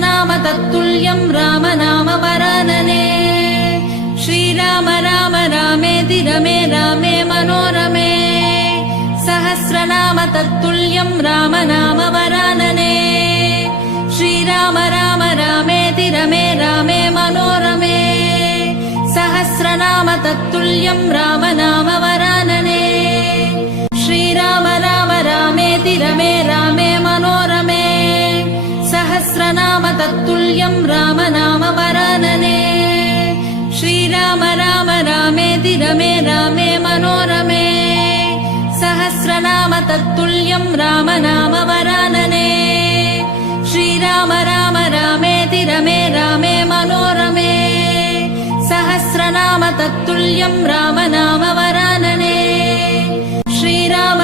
सहस्रनाम तत्तुल्यं रामनाम वरानने श्रीराम राम रामेति रमे रामे मनोरमे सहस्रनाम तत्तुल्यं रामनाम वरानने श्रीराम राम रामेति रमे रामे मनोरमे सहस्रनाम तत्तुल्यं रामनाम वरानने श्रीराम राम रामेति रमे रामे मनोरमे सहस्रनाम तत्तुल्यं रामनाम वरानने श्रीराम राम रामेति रमे रामे मनोरमे सहस्रनाम तत्तुल्यं रामनाम वरानने श्रीराम राम रामेति रमे रामे मनोरमे सहस्रनाम तत्तुल्यं रामनाम वरानने श्रीराम